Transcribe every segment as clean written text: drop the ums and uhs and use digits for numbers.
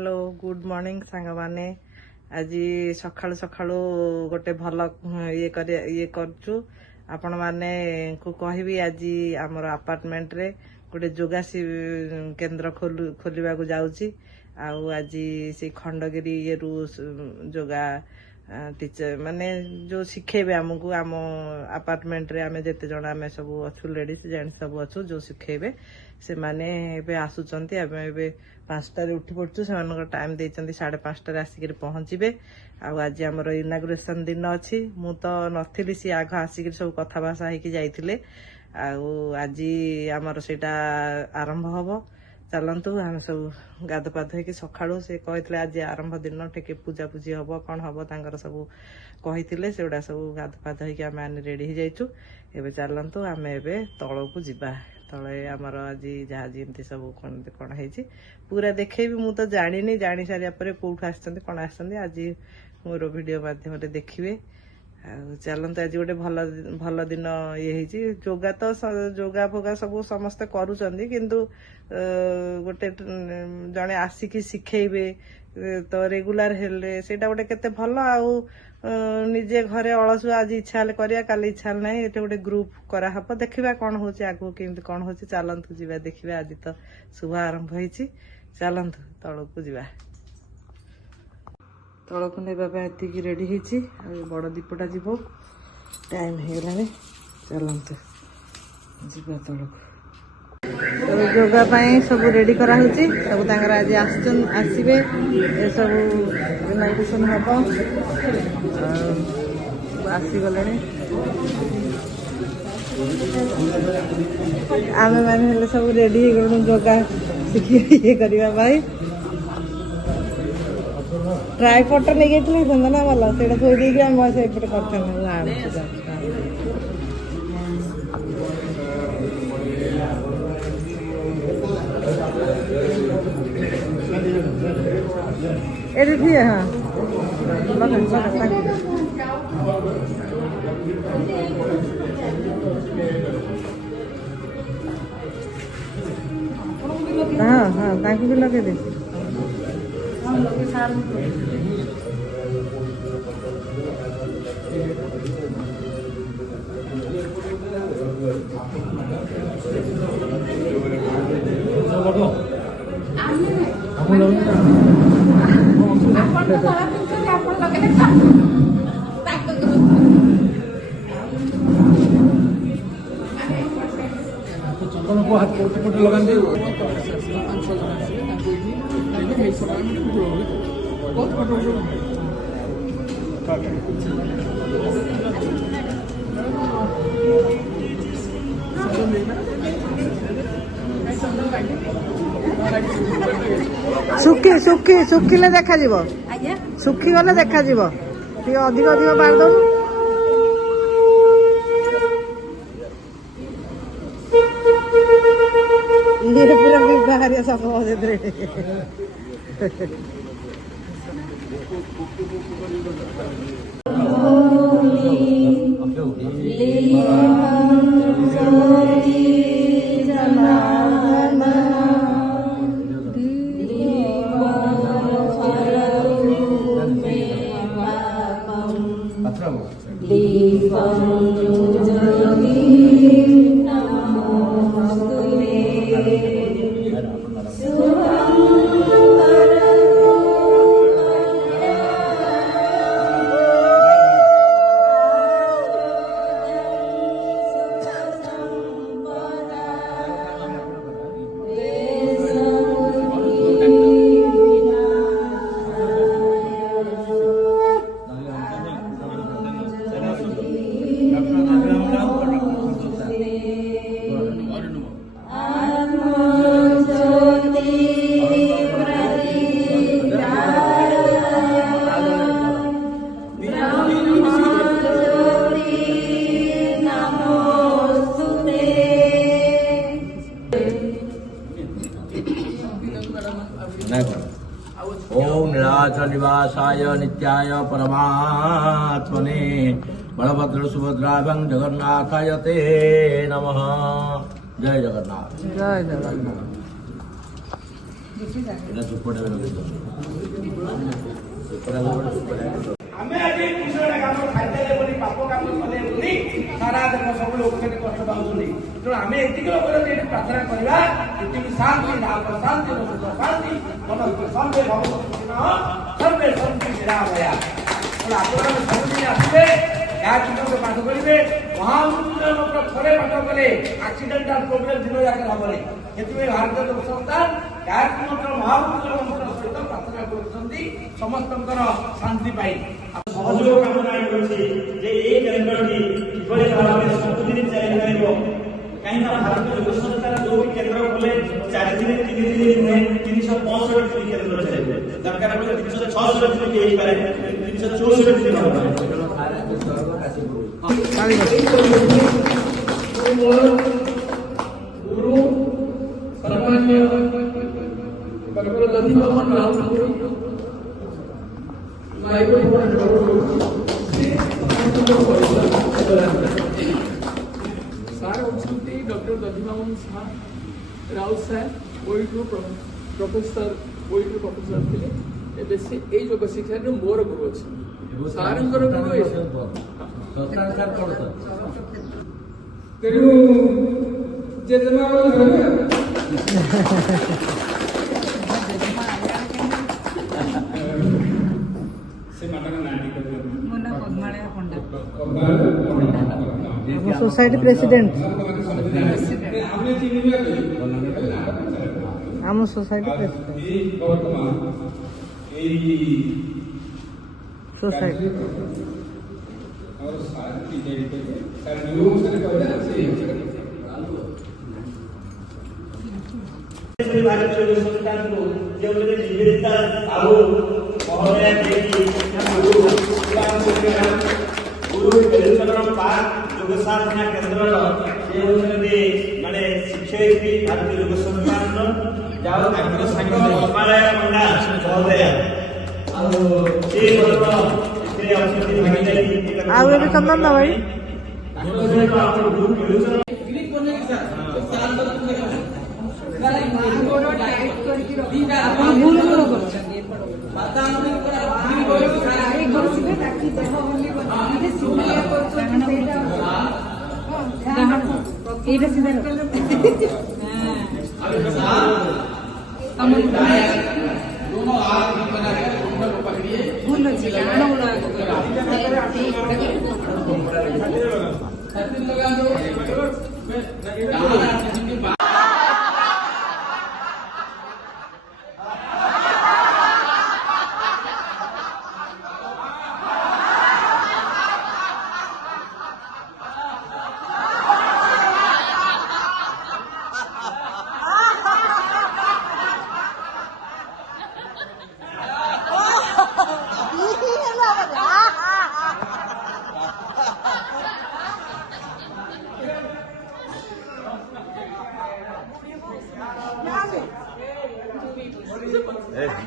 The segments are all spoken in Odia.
हेलो गुड मॉर्निंग सांग माने आज सकाळु सकाळु गोटे भल ये करचु आपण माने को कहबी आज आमर अपार्टमेंट रे गोटे योगा केन्द्र खोलिबा को जाउची आउ आज से खंडगिरी ये रु योगा टीचर माने जो शिखेबे हमको आम अपार्टमेंट रे आमे जेते जण आमे सब अच्छु लेडीज जेंट्स सब अच्छु जो शिखेबे से माने एबे आसुचंती आमे एबे 5टा रे उठी पड़छु से टाइम देइचंती 5:30 आसिक पहुंचीबे आज आमर इनागुरेशन दिन अच्छी मु तो नथिली सी आग आसिक सब कथा भाषा होइकी जाइथिले आज आमर सेटा आरंभ हबो चलतु आम सब गाधपाध हो सकाळु से कहते आज आरंभ दिन टे पूजा पूजी हम कौन हम तांकर सब कही से गुड़ा सब गाधपाध होमें रेडी हो जाइचु एबे चलतु आम एबे तल को जीवा तले आमर आज जहाँ जमी सब कौन है पूरा देखेबी मु तो जानी जानी सारा पर कौट आसुँच आज मोर वीडियो माध्यम देखिए चलते आज गोटे भल दिन ये योगा तो योगा फोगा सब समस्ते करुँच किंतु गोटे जड़े आसिकी शिखेबे तो रेगुलर हेले सेटा गोटे केते भल आउ निजे घरे अलसुआ आज इच्छा हेले करिया काली इच्छा ना ये गोटे ग्रुप करा हबो देखिबा कोन होची आगो केमति कोन होची चलंतु जीवा देखिबा आज तो शुभ आरंभ होईची चलंतु तळको जीवा तळको नेबा पे एतिकी रेडी होईची बड़ दीपटा जीवो टाइम हे गलाने चलंतु जीवा तळको योगा पाई सब रेडी करा होची सब तांगर आज आसबे ये सब इनागुरेशन हम आसीगले आम मैंने सब रेडी योगा शिखी ये करने ट्राइपॉड टा नहीं गई ना भला से थोड़ी एपटे कर ये ठीक है हाँ हाँ हाँ ताकि भी लगे दे चंदन को हाथ कोट लगाते सुखी सुखी सुखिले देखा सुखी गले देखा अधिक अधिक बार दो ये पूरा बाहर सब ओम नीलाचल निवासाय नित्याय परमात्मने बलभद्र सुभद्राभं जगन्नाथाय ते नमः। जय जगन्नाथ। जय जगन्नाथ। এটা সুপটা বেরোবে ଆମେ ଆଜି କୃଷକ କାମ ଖାଇଦେଲେ ବୋଲି ପାପ କାମ କଲେ ବୋଲି ସାରା ଦେଶ ସବୁ ଲୋକ କେତେ କଷ୍ଟ ପାଉଛନ୍ତି। ତେଣୁ ଆମେ ଏତିକି ଲୋକରେ ଏଠି ପ୍ରାର୍ଥନା କରିବା ପୃଥିବୀ ଶାନ୍ତି ନାମ ଶାନ୍ତି ଲୋକ ଶାନ୍ତି ମନ ସର୍ବେ ଭଗବତୀ ସର୍ବେ ଶାନ୍ତି ନିରାମୟା। ତେଣୁ ଆପଣମାନେ ସବୁଦିନ ଆସିବେ ଏହା ଚିନ୍ତା ପାଠ କରିବେ। ମହାମୃତ୍ୟୁ ଥରେ ପାଠ କଲେ ଆକ୍ସିଡେଣ୍ଟାଲ ପ୍ରୋବ୍ଲେମ ଦିନ ଯାକ ହବନି। ସେଥିପାଇଁ ଭାରତୀୟ ସଂସ୍ଥାନ ଗାୟତ୍ରୀ ମନ୍ତ୍ର ମହାମୃତ୍ୟୁ ମନ୍ତ୍ର ସହିତ ପ୍ରାର୍ଥନା କରୁଛନ୍ତି ସମସ୍ତଙ୍କର ଶାନ୍ତି ପାଇଁ। ସହଯୋଗ କାମନା କରୁଛି ଯେ এই କେନ୍ଦ୍ରଟି କିଭଳି ଭାବରେ ସବୁଦିନ ଚାଲିପାରିବ। କାହିଁକି ନା ଭାରତୀୟ ଯୁବ ସଂସ୍ଥାନ ଯୋଉ କେନ୍ଦ୍ର ଖୋଲେ 4 ଦିନ 3 ଦିନ ନୁହେଁ 365 ଦିନ କେନ୍ଦ୍ର ଚାଲିବ। ଦରକାର ପଡ଼ିଲେ 366 ଦିନ ହେଇପାରେ 364 ଦିନ ହବ। गुरु सर्वमान्य दधिभवन राउतपुरी सार होती डॉक्टर दधिभवन राउत साहेब ओइट्रु प्रोफेसर ओइट्रु प्रोफेसर थे एबे से एई योग शिक्षा मोर गुरु अछि सारंकर गुरु तेरू जेजना सोसाइटी प्रेसिडेंट आम सोसाइटी सोसाइटी ଭାରତୀୟ ଯୁବ ସଂସ୍ଥାନକୁ ଯେଉଁମାନେ ନିବେଦିତା ଆଉ ମହୋଦୟା ଦେଇକି ଗୁରୁ ବେଲଚରଣ ପାର୍କ ଯୋଗ ସାଧନା କେନ୍ଦ୍ରର ସେ ହେଉଛନ୍ତି ମାନେ ଶିକ୍ଷୟିତ୍ରୀ ଭାରତୀୟ ଯୁବ ସଂସ୍ଥାନର ଯାଉ ତାଙ୍କର ସାଙ୍ଗ ହିମାଳୟ ପଣ୍ଡା ମହୋଦୟା ଆଉ ସେ ବର୍ଗ ଏଥିରେ ଅଛନ୍ତି ଭାଗିଦାରୀ ଆଉ ଏବେ ଚନ୍ଦନ ଭାଇ ତାଙ୍କ ସହିତ ଆପଣ ଗୁରୁ ବେଲଚରଣ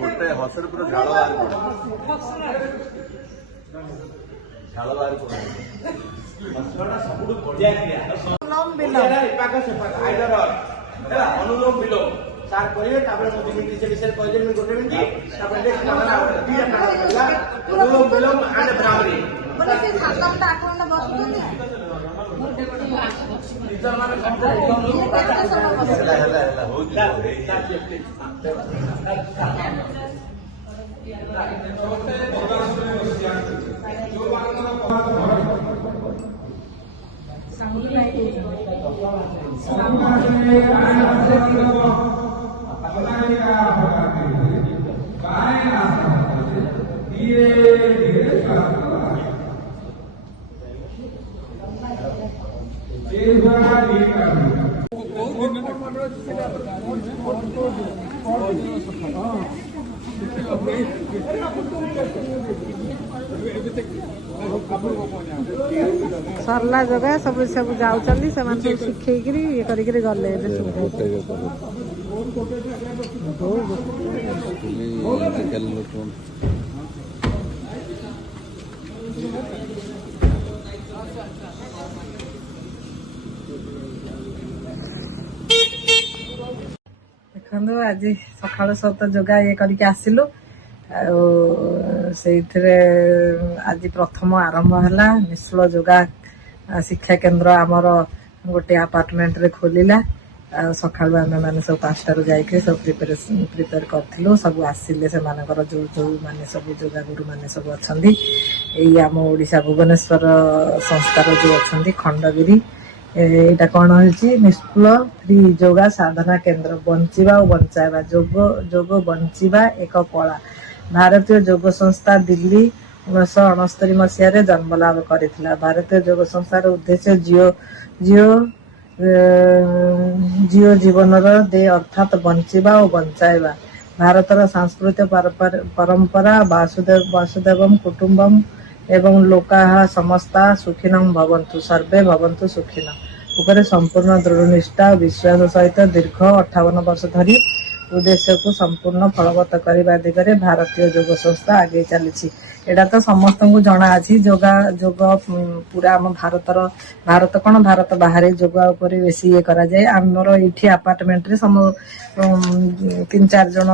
ଗୋଟେ ହସରେ ପୁରା ଝାଳ ବାହାରି ପଡେ ଝାଳ ବାହାରି ପଡେ ସବୁଠୁ ବଢିଆ କ୍ରିୟା ଏପାଖ ସେପାଖ ଆଇଦର ଅନୁଲୋମ ବିଲୋମ ସାର୍ କରିବେ। ତାପରେ ମୁଁ 2 ମିନିଟ୍ ସେ ବିଷୟରେ କହିଦେବି 1 ମିନିଟ୍ ତାପରେ ଅନୁଲୋମ ବିଲୋମ ଆଣ୍ଡ ଭ୍ରାମରୀ सरला जगह सब सब जाऊँगी से शिखेकरी ये करिकरी गले ଦେଖନ୍ତୁ ଆଜି ସକାଳୁ ସବୁ ତ ଯୋଗା ଇଏ କରିକି ଆସିଲୁ ଆଉ ସେଇଥିରେ ଆଜି ପ୍ରଥମ ଆରମ୍ଭ ହେଲା ନିଃଶୁଳ୍କ ଯୋଗା ଶିକ୍ଷା କେନ୍ଦ୍ର ଆମର ଗୋଟେ ଆପାର୍ଟମେଣ୍ଟରେ ଖୋଲିଲା ଆଉ ସକାଳୁ ଆମେ ମାନେ ସବୁ 5ଟାରୁ ଯାଇକି ସବୁ ପ୍ରିପେୟାର କରିଥିଲୁ ସବୁ ଆସିଲେ ସେମାନଙ୍କର ଯୋଉମାନେ ସବୁ ଯୋଗା ଗୁରୁ ମାନେ ସବୁ ଅଛନ୍ତି ଏଇ ଆମ ଓଡ଼ିଶା ଭୁବନେଶ୍ୱର ସଂସ୍ଥାର ଯୋଉ ଅଛନ୍ତି ଖଣ୍ଡଗିରି ଏଇଟା କ'ଣ ହେଇଛି ନିଃଶୁଳ୍କ ଫ୍ରି ଯୋଗା ସାଧନା କେନ୍ଦ୍ର ବଞ୍ଚିବା ଓ ବଞ୍ଚାଇବା ଯୋଗ ବଞ୍ଚିବା ଏକ କଳା ଭାରତୀୟ ଯୋଗ ସଂସ୍ଥା ଦିଲ୍ଲୀ 1969 ମସିହାରେ ଜନ୍ମ ଲାଭ କରିଥିଲା। ଭାରତୀୟ ଯୋଗ ସଂସ୍ଥାର ଉଦ୍ଦେଶ୍ୟ ଜିଓ ଜୀବନର ଦେ ଅର୍ଥାତ୍ ବଞ୍ଚିବା ଓ ବଞ୍ଚାଇବା। ଭାରତର ସାଂସ୍କୃତିକ ପରମ୍ପରା ବାସୁଦେବମ୍ କୁଟୁମ୍ବମ୍ ଏବଂ ଲୋକାଃ ସମସ୍ତା ସୁଖିନଃ ଭବନ୍ତୁ ସର୍ବେ ଭବନ୍ତୁ ସୁଖିନଃ ଉପରେ ସମ୍ପୂର୍ଣ୍ଣ ଦୃଢ଼ ନିଷ୍ଠା ଓ ବିଶ୍ୱାସ ସହିତ ଦୀର୍ଘ 58 ବର୍ଷ ଧରି ଉଦ୍ଦେଶ୍ୟକୁ ସମ୍ପୂର୍ଣ୍ଣ ଫଳବତ କରିବା ଦିଗରେ ଭାରତୀୟ ଯୋଗ ସଂସ୍ଥା ଆଗେଇ ଚାଲିଛି। ଏଇଟା ତ ସମସ୍ତଙ୍କୁ ଜଣା ଅଛି ଯୋଗ ପୁରା ଆମ ଭାରତ କ'ଣ ଭାରତ ବାହାରେ ଯୋଗ ଉପରେ ବେଶୀ ଇଏ କରାଯାଏ। ଆମର ଏଇଠି ଆପାର୍ଟମେଣ୍ଟରେ 3-4 ଜଣ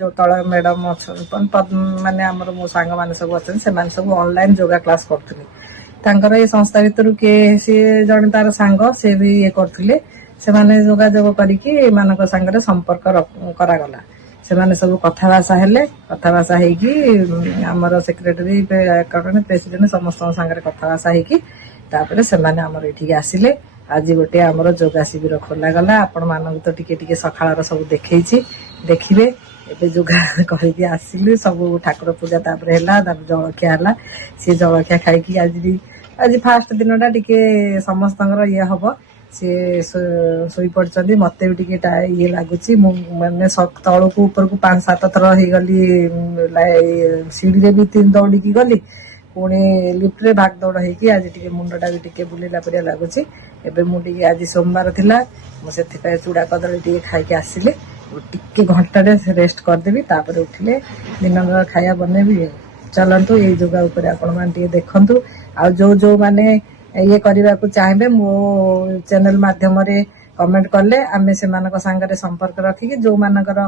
ଯୋଉ ତଳ ମ୍ୟାଡମ ଅଛନ୍ତି ମାନେ ଆମର ମୋ ସାଙ୍ଗମାନେ ସବୁ ଅଛନ୍ତି ସେମାନେ ସବୁ ଅନଲାଇନ ଯୋଗା କ୍ଲାସ କରୁଥିଲେ। ତାଙ୍କର ଏଇ ସଂସ୍ଥା ଭିତରୁ କିଏ ସିଏ ଜଣେ ତାର ସାଙ୍ଗ ସେ ବି ଇଏ କରୁଥିଲେ ସେମାନେ ଯୋଗାଯୋଗ କରିକି ଏମାନଙ୍କ ସାଙ୍ଗରେ ସମ୍ପର୍କ କରାଗଲା। ସେମାନେ ସବୁ କଥାଭାଷା ହେଲେ କଥାଭାଷା ହେଇକି ଆମର ସେକ୍ରେଟାରୀ ପ୍ରେସିଡେଣ୍ଟ ସମସ୍ତଙ୍କ ସାଙ୍ଗରେ କଥାଭାଷା ହେଇକି ତାପରେ ସେମାନେ ଆମର ଏଠିକି ଆସିଲେ। ଆଜି ଗୋଟେ ଆମର ଯୋଗା ଶିବିର ଖୋଲାଗଲା। ଆପଣ ମାନଙ୍କୁ ତ ଟିକେ ସକାଳର ସବୁ ଦେଖେଇଛି ଦେଖିବେ। ଏବେ ଯୋଗା କରିକି ଆସିଲୁ ସବୁ ଠାକୁର ପୂଜା ତାପରେ ହେଲା ତାପରେ ଜଳଖିଆ ହେଲା ସେ ଜଳଖିଆ ଖାଇକି ଆଜି ଫାଷ୍ଟ ଦିନଟା ଟିକେ ସମସ୍ତଙ୍କର ଇଏ ହବ ସିଏ ଶୋଇପଡିଛନ୍ତି। ମତେ ବି ଟିକେ ଇଏ ଲାଗୁଛି ମୁଁ ମାନେ ତଳକୁ ଉପରକୁ 5-7 ଥର ହେଇଗଲି ସିଡିରେ ବି 3 ଦୌଡିକି ଗଲି ପୁଣି ଲିଫ୍ଟରେ ଭାଗ ଦୌଡ ହେଇକି ଆଜି ଟିକେ ମୁଣ୍ଡଟା ବି ଟିକେ ବୁଲିଲା ପରିଆ ଲାଗୁଛି। ଏବେ ମୁଁ ଟିକେ ଆଜି ସୋମବାର ଥିଲା ମୁଁ ସେଥିପାଇଁ ଚୁଡା କଦଳୀ ଟିକେ ଖାଇକି ଆସିଲି ଟିକେ ଘଣ୍ଟାଟେ ରେଷ୍ଟ କରିଦେବି ତାପରେ ଉଠିଲେ ଦିନର ଖାଇବା ବନେଇବି। ଚାଲନ୍ତୁ ଏଇ ଯୋଗା ଉପରେ ଆପଣ ମାନେ ଟିକେ ଦେଖନ୍ତୁ ଆଉ ଯୋଉମାନେ ଇଏ କରିବାକୁ ଚାହିଁବେ ମୋ ଚ୍ୟାନେଲ ମାଧ୍ୟମରେ କମେଣ୍ଟ କଲେ ଆମେ ସେମାନଙ୍କ ସାଙ୍ଗରେ ସମ୍ପର୍କ ରଖିକି ଯୋଉମାନଙ୍କର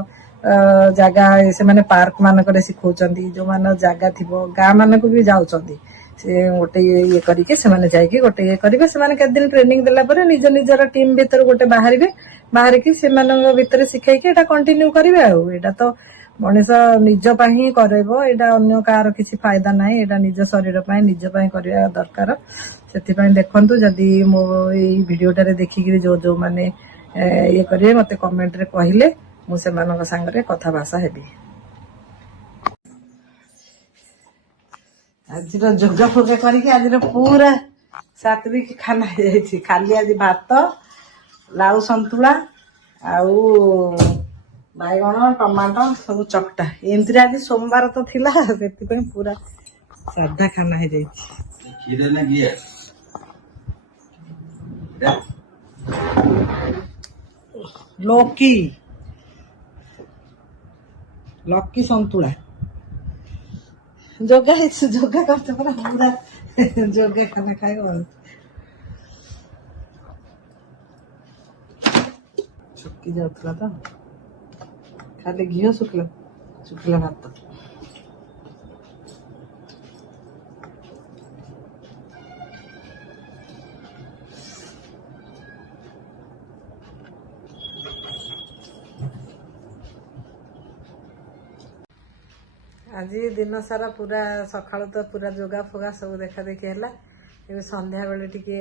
ଜାଗା ସେମାନେ ପାର୍କ ମାନଙ୍କରେ ଶିଖଉଛନ୍ତି ଯୋଉମାନଙ୍କ ଜାଗା ଥିବ ଗାଁ ମାନଙ୍କୁ ବି ଯାଉଛନ୍ତି ସେ ଗୋଟେ ଇଏ କରିକି ସେମାନେ ଯାଇକି ଗୋଟେ ଇଏ କରିବେ। ସେମାନେ କେତେଦିନ ଟ୍ରେନିଂ ଦେଲା ପରେ ନିଜର ଟିମ୍ ଭିତରୁ ଗୋଟେ ବାହାରିକି ସେମାନଙ୍କ ଭିତରେ ଶିଖେଇକି ଏଇଟା କଣ୍ଟିନ୍ୟୁ କରିବେ। ଆଉ ଏଇଟା ତ ମଣିଷ ନିଜ ପାଇଁ ହିଁ କରିବ ଏଇଟା ଅନ୍ୟ କାହାର କିଛି ଫାଇଦା ନାହିଁ। ଏଇଟା ନିଜ ଶରୀର ପାଇଁ ନିଜ ପାଇଁ କରିବା ଦରକାର। ସେଥିପାଇଁ ଦେଖନ୍ତୁ ଯଦି ମୋ ଏଇ ଭିଡିଓଟାରେ ଦେଖିକିରି ଯୋଉମାନେ ଇଏ କରିବେ ମତେ କମେଣ୍ଟରେ କହିଲେ ମୁଁ ସେମାନଙ୍କ ସାଙ୍ଗରେ କଥାଭାଷା ହେବି। ଆଜିର ଯୋଗ ଫୋଗ କରିକି ଆଜିର ପୁରା ସାତ୍ବିକ ଖାନା ହେଇଯାଇଛି। ଖାଲି ଆଜି ଭାତ ଲାଉ ସନ୍ତୁଳା ଆଉ ବାଇଗଣ ଟମାଟୋ ସବୁ ଚକଟା ଏମିତିରେ ଆଜି ସୋମବାର ତ ଥିଲା ସେଥିପାଇଁ ପୁରା ସାଧା ଖାନା ହେଇଯାଇଛି। ଲକି ସନ୍ତୁଳା ଯୋଗା କରୁଛ ପୁରା ଯୋଗା ଖାନା ଖାଇବ। ଶୁକି ଯାଉଥିଲା ତ ଖାଲି ଘିଅ ଶୁଖିଲା ଭାତ। ଆଜି ଦିନ ସାରା ପୁରା ସକାଳୁ ତ ପୁରା ଯୋଗା ଫୋଗା ସବୁ ଦେଖା ଦେଖି ହେଲା। ଏବେ ସନ୍ଧ୍ୟା ବେଳେ ଟିକେ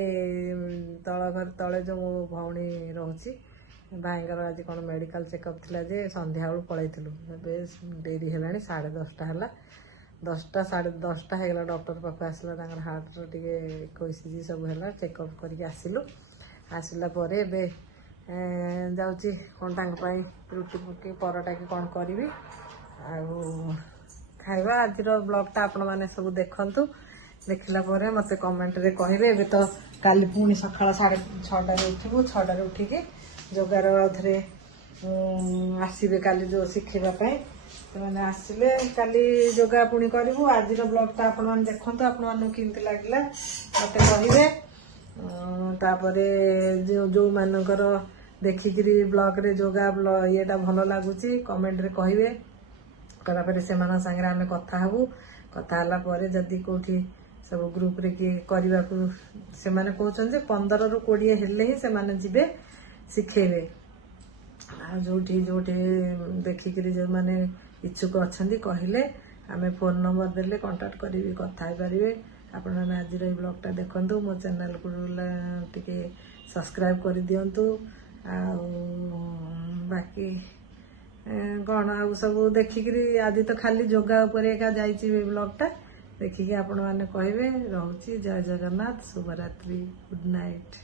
ତଳେ ଯୋଉ ମୋ ଭଉଣୀ ରହୁଛି ଭାଇଙ୍କର ଆଜି କ'ଣ ମେଡିକାଲ ଚେକଅପ୍ ଥିଲା ଯେ ସନ୍ଧ୍ୟାବେଳୁ ପଳେଇଥିଲୁ। ଏବେ ଡେରି ହେଲାଣି 10:30 ହେଲା 10:30 ହେଇଗଲା ଡକ୍ଟର ପାଖକୁ ଆସିଲା ତାଙ୍କର ହାର୍ଟର ଟିକେ ECG ସବୁ ହେଲା ଚେକଅପ୍ କରିକି ଆସିଲା ପରେ ଏବେ ଯାଉଛି କ'ଣ ତାଙ୍କ ପାଇଁ ରୁଟି ପରଟା କି କ'ଣ କରିବି ଆଉ ଖାଇବା। ଆଜିର ବ୍ଲଗଟା ଆପଣମାନେ ସବୁ ଦେଖନ୍ତୁ ଦେଖିଲା ପରେ ମତେ କମେଣ୍ଟରେ କହିବେ। ଏବେ ତ କାଲି ପୁଣି ସକାଳ 6:30ରେ ଉଠିବୁ 6ଟାରେ ଉଠିକି ଯୋଗାର ଆଉଥରେ ଆସିବେ କାଲି ଯୋଉ ଶିଖିବା ପାଇଁ ସେମାନେ ଆସିଲେ କାଲି ଯୋଗା ପୁଣି କରିବୁ। ଆଜିର ବ୍ଲଗଟା ଆପଣମାନେ ଦେଖନ୍ତୁ ଆପଣମାନଙ୍କୁ କେମିତି ଲାଗିଲା ମତେ କହିବେ। ତାପରେ ଯୋଉମାନଙ୍କର ଦେଖିକିରି ବ୍ଲଗରେ ଯୋଗା ଇଏଟା ଭଲ ଲାଗୁଛି କମେଣ୍ଟରେ କହିବେ। କଲା ପରେ ସେମାନଙ୍କ ସାଙ୍ଗରେ ଆମେ କଥା ହେବୁ। କଥା ହେଲା ପରେ ଯଦି କୋଉଠି ସବୁ ଗ୍ରୁପରେ କିଏ କରିବାକୁ ସେମାନେ କହୁଛନ୍ତି ଯେ 15ରୁ 20 ହେଲେ ହିଁ ସେମାନେ ଯିବେ ଶିଖେଇବେ। ଆଉ ଯୋଉଠି ଦେଖିକିରି ଯେଉଁମାନେ ଇଚ୍ଛୁକ ଅଛନ୍ତି କହିଲେ ଆମେ ଫୋନ ନମ୍ବର ଦେଲେ କଣ୍ଟାକ୍ଟ କରିବି, କଥା ହେଇପାରିବେ। ଆପଣମାନେ ଆଜିର ଏଇ ବ୍ଲଗଟା ଦେଖନ୍ତୁ, ମୋ ଚ୍ୟାନେଲକୁ ଟିକେ ସବସ୍କ୍ରାଇବ କରିଦିଅନ୍ତୁ। ଆଉ ବାକି କ'ଣ ଆଉ ସବୁ ଦେଖିକିରି ଆଜି ତ ଖାଲି ଯୋଗା ଉପରେ ଏକା ଯାଇଛି ଏ ବ୍ଲଗଟା, ଦେଖିକି ଆପଣମାନେ କହିବେ। ରହୁଛି, ଜୟ ଜଗନ୍ନାଥ, ଶୁଭରାତ୍ରି, ଗୁଡ୍ ନାଇଟ୍।